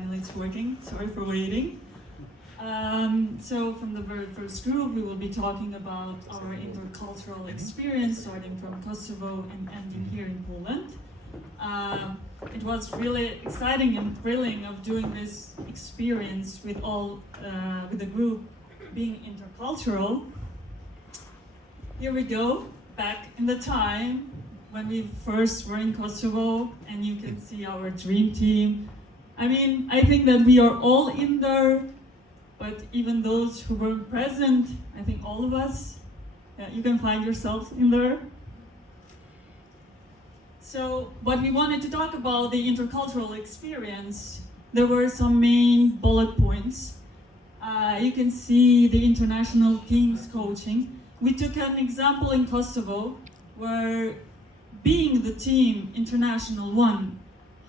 finally it's working. Sorry for waiting. So from the very first group, we will be talking about our intercultural experience, starting from Kosovo and ending here in Poland. It was really exciting and thrilling of doing this experience with the group being intercultural. Here we go, back in the time when we first were in Kosovo, and you can see our dream team. I mean, I think that we are all in there, but even those who weren't present, I think all of us, you can find yourselves in there. So, but we wanted to talk about the intercultural experience. There were some main bullet points. You can see the international teams coaching. We took an example in Kosovo where being the team international one,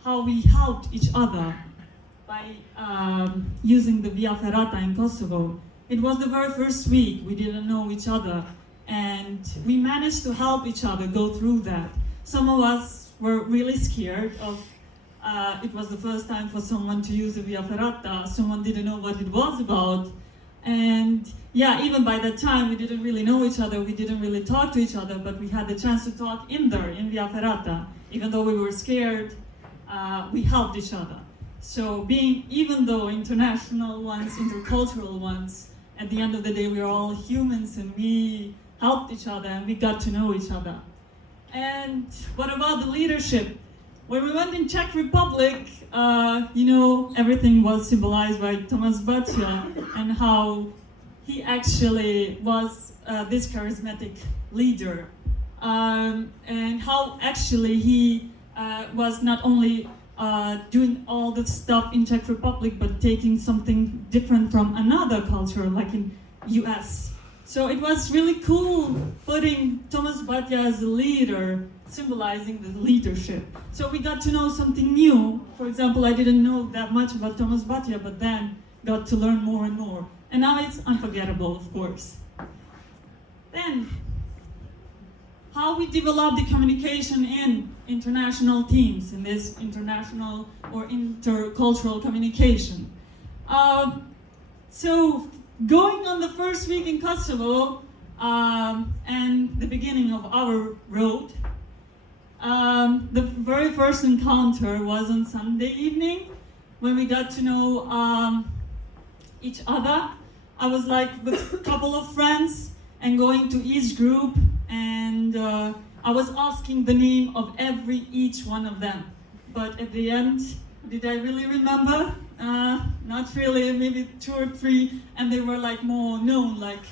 how we helped each other by using the Via Ferrata in Kosovo. It was the very first week, we didn't know each other, and we managed to help each other go through that. Some of us were really scared of, it was the first time for someone to use the Via Ferrata, someone didn't know what it was about, and yeah, even by that time we didn't really know each other, we didn't really talk to each other, but we had the chance to talk in there, in Via Ferrata. Even though we were scared, we helped each other. So being, even though international ones, intercultural ones, at the end of the day we are all humans and we helped each other and we got to know each other. And what about the leadership? When we went in Czech Republic, you know, everything was symbolized by Tomas Batia and how he actually was this charismatic leader. And how actually he was not only doing all the stuff in Czech Republic, but taking something different from another culture, like in US. So it was really cool putting Tomas Batia as a leader, symbolizing the leadership. So we got to know something new. For example, I didn't know that much about Tomas Batia, but then got to learn more and more. And now it's unforgettable, of course. Then, how we develop the communication in international teams, in this international or intercultural communication. So, going on the first week in Kosovo and the beginning of our road, the very first encounter was on Sunday evening when we got to know each other. I was like with a couple of friends and going to each group, and I was asking the name of each one of them. But at the end, did I really remember? Not really, maybe 2 or 3, and they were like more known, like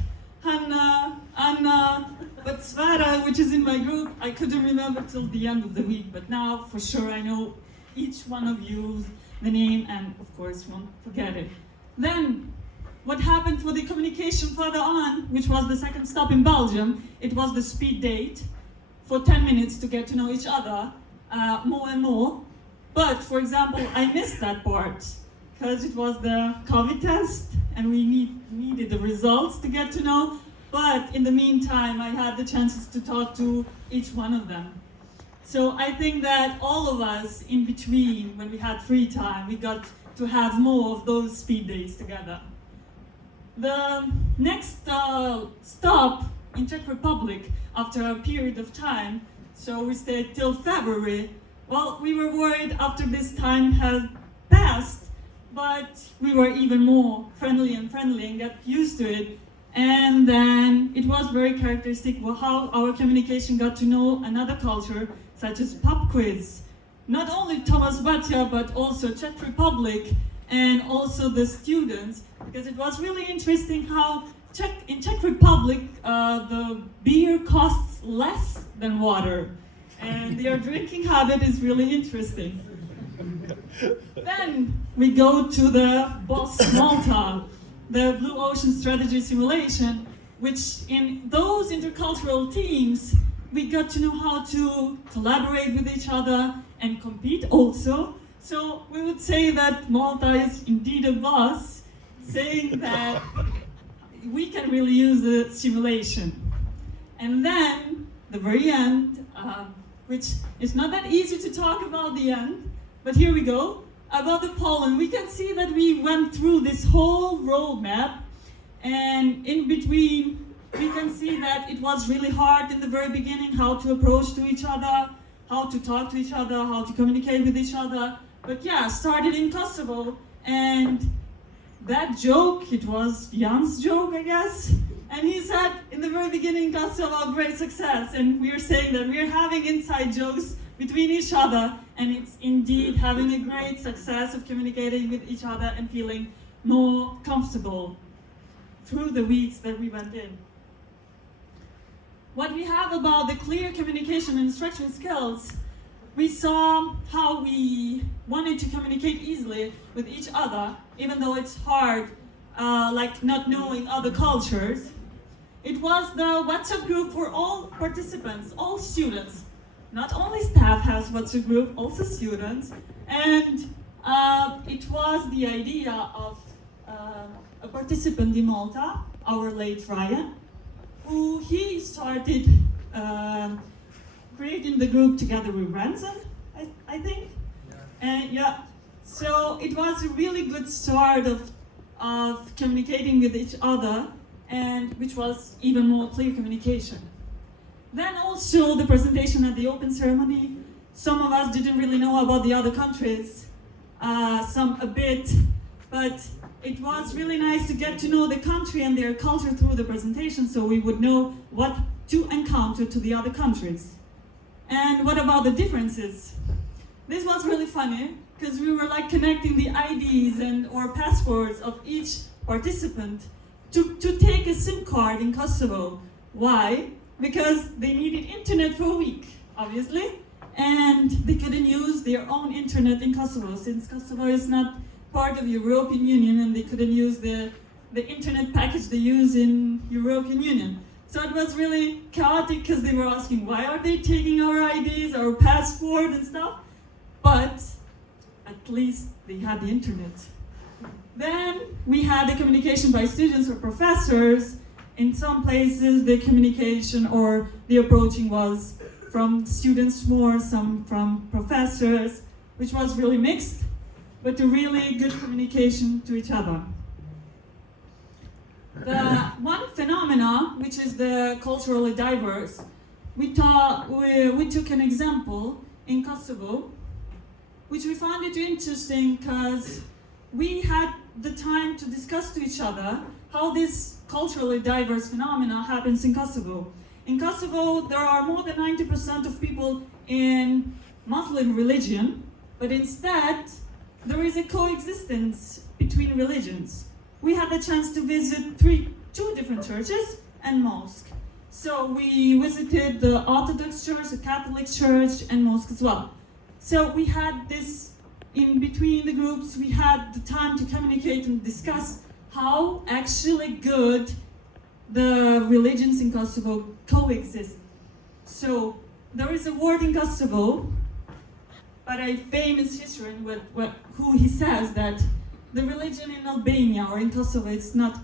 Hanna, Anna, but Svara, which is in my group, I couldn't remember till the end of the week, but now for sure I know each one of you, the name, and of course won't forget it. Then, what happened for the communication further on, which was the second stop in Belgium, it was the speed date for 10 minutes to get to know each other more and more. But, for example, I missed that part because it was the COVID test and we needed the results to get to know. But in the meantime, I had the chances to talk to each one of them. So I think that all of us in between, when we had free time, we got to have more of those speed dates together. The next stop in Czech Republic, after a period of time, so we stayed till February. Well, we were worried after this time had passed, but we were even more friendly and got used to it. And then it was very characteristic how our communication got to know another culture, such as pub quiz. Not only Tomas Batia, but also Czech Republic, and also the students, because it was really interesting how in Czech Republic the beer costs less than water, and their drinking habit is really interesting. Then we go to the BOSS Malta, the Blue Ocean Strategy Simulation, which in those intercultural teams we got to know how to collaborate with each other and compete also. So we would say that Malta is indeed a boss, saying that we can really use the simulation. And then the very end, which is not that easy to talk about the end, but here we go. about the Poland, we can see that we went through this whole roadmap, and in between, we can see that it was really hard in the very beginning how to approach to each other, how to talk to each other, how to communicate with each other. But yeah, started in Kosovo, and that joke, it was Jan's joke, I guess. And he said in the very beginning, Kosovo, great success. And we are saying that we are having inside jokes between each other, and it's indeed having a great success of communicating with each other and feeling more comfortable through the weeks that we went in. What we have about the clear communication and instruction skills, we saw how we wanted to communicate easily with each other, even though it's hard, like not knowing other cultures. It was the WhatsApp group for all participants, all students. Not only staff has WhatsApp group, also students. And it was the idea of a participant in Malta, our late Ryan, who he started creating the group together with Ransom, I think. And yeah, so it was a really good start of communicating with each other, and which was even more clear communication. Then also the presentation at the open ceremony. Some of us didn't really know about the other countries, some a bit, but it was really nice to get to know the country and their culture through the presentation, so we would know what to encounter to the other countries. And what about the differences? This was really funny, because we were like connecting the IDs and or passports of each participant to take a SIM card in Kosovo. Why? Because they needed internet for a week, obviously, and they couldn't use their own internet in Kosovo, since Kosovo is not part of European Union, and they couldn't use the internet package they use in European Union. So it was really chaotic, because they were asking, why are they taking our IDs, our passport and stuff? But at least they had the internet. Then we had the communication by students or professors. In some places, the communication or the approaching was from students more, some from professors, which was really mixed, but a really good communication to each other. The one phenomena, which is the culturally diverse, we took an example in Kosovo, which we found it interesting because we had the time to discuss to each other how this culturally diverse phenomena happens in Kosovo. In Kosovo, there are more than 90% of people in Muslim religion, but instead, there is a coexistence between religions. We had the chance to visit two different churches and mosque. So we visited the Orthodox Church, the Catholic Church, and mosque as well. So we had this, in between the groups, we had the time to communicate and discuss how actually good the religions in Kosovo coexist. So there is a word in Kosovo, but a famous historian who he says that the religion in Albania or in Kosovo, it's not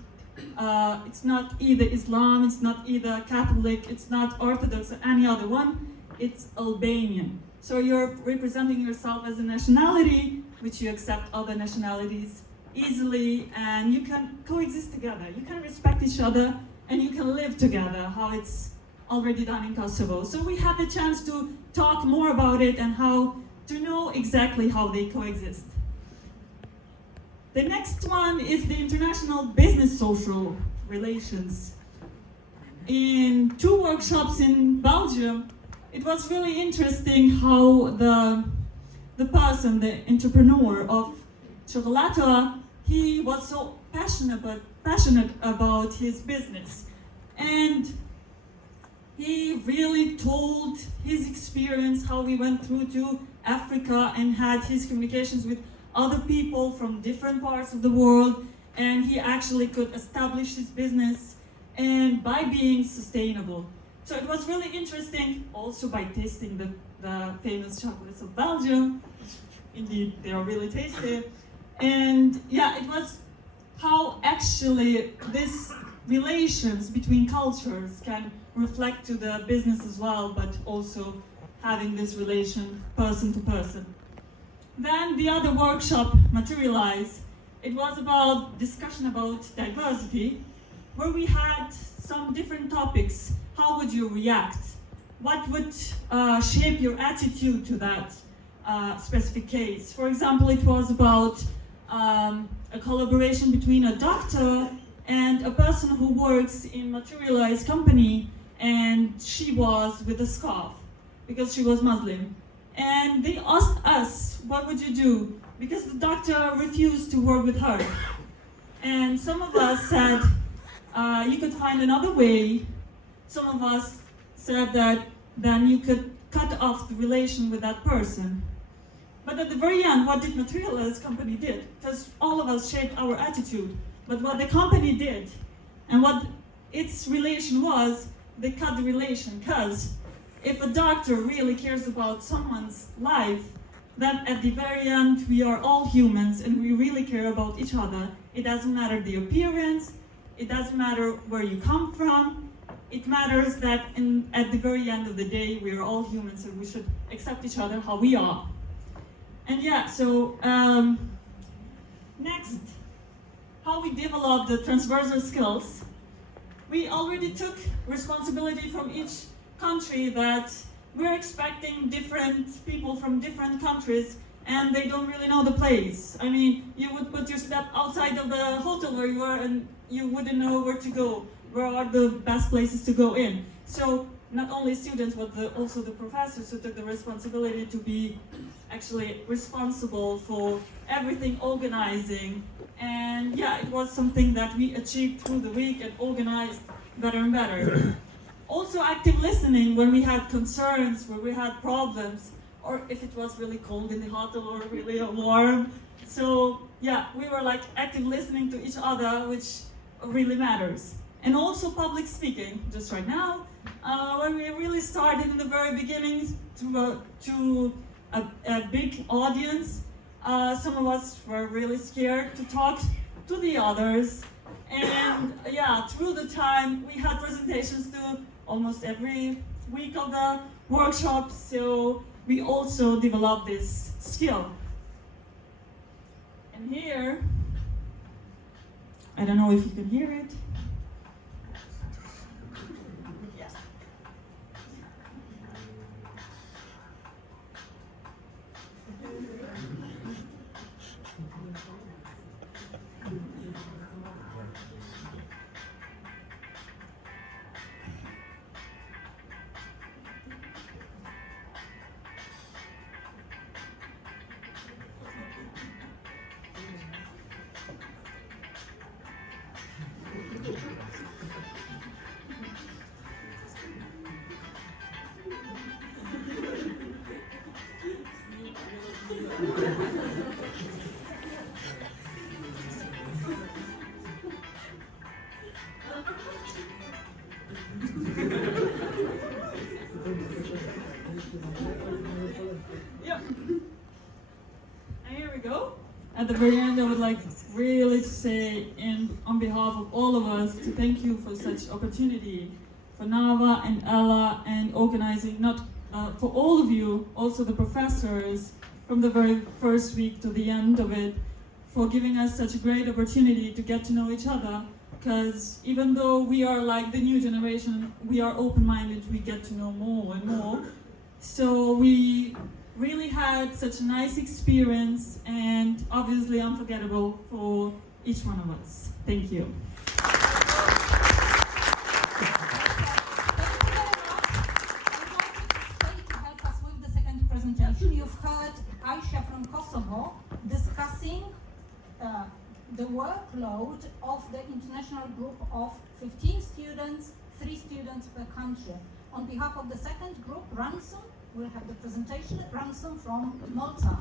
either Islam, it's not either Catholic, it's not Orthodox or any other one, it's Albanian. So you're representing yourself as a nationality, which you accept other nationalities easily, and you can coexist together. You can respect each other, and you can live together, how it's already done in Kosovo. So we had the chance to talk more about it and how to know exactly how they coexist. The next one is the international business social relations. In 2 workshops in Belgium, it was really interesting how the person, the entrepreneur of Chocolata, he was so passionate about his business. And he really told his experience, how he went through to Africa and had his communications with other people from different parts of the world, and he actually could establish his business and by being sustainable. So it was really interesting, also by tasting the famous chocolates of Belgium. Indeed, they are really tasty. And yeah, it was how actually this relations between cultures can reflect to the business as well, but also having this relation person to person. Then the other workshop materialized. It was about discussion about diversity, where we had some different topics. How would you react? What would shape your attitude to that specific case? For example, it was about a collaboration between a doctor and a person who works in materialized company, and she was with a scarf because she was Muslim. And they asked us, what would you do? Because the doctor refused to work with her. And some of us said, you could find another way. Some of us said that then you could cut off the relation with that person. But at the very end, what did materialized company did? Because all of us shaped our attitude. But what the company did, and what its relation was, they cut the relation. Because if a doctor really cares about someone's life, then at the very end, we are all humans and we really care about each other. It doesn't matter the appearance, it doesn't matter where you come from. It matters that at the very end of the day, we are all humans and we should accept each other how we are. And yeah, so next, how we develop the transversal skills. We already took responsibility from each country that we're expecting different people from different countries and they don't really know the place. I mean, you would put your step outside of the hotel where you are and you wouldn't know where to go. Where are the best places to go in? So not only students, but also the professors who took the responsibility to be actually responsible for everything organizing. And yeah, it was something that we achieved through the week and organized better and better. Also active listening when we had concerns, where we had problems, or if it was really cold in the hotel or really warm. So yeah, we were like active listening to each other, which really matters. And also public speaking, just right now, when we really started in the very beginning to a big audience, some of us were really scared to talk to the others. And yeah, through the time, we had presentations to almost every week of the workshop, so we also developed this skill. And here, I don't know if you can hear it. Yeah. Yep. And here we go. At the very end, I would like really to say, on behalf of all of us, to thank you for such opportunity, for Nawa and Ella, and organizing, not for all of you, also the professors, from the very first week to the end of it, for giving us such a great opportunity to get to know each other. Because even though we are like the new generation, we are open-minded, we get to know more and more. So we really had such a nice experience and obviously unforgettable for each one of us. Thank you. To help us with the second presentation, you've heard Ajshe from Kosovo discussing the workload of the international group of 15 students, 3 students per country. On behalf of the second group, Ransom, we'll have the presentation. Ransom from Malta.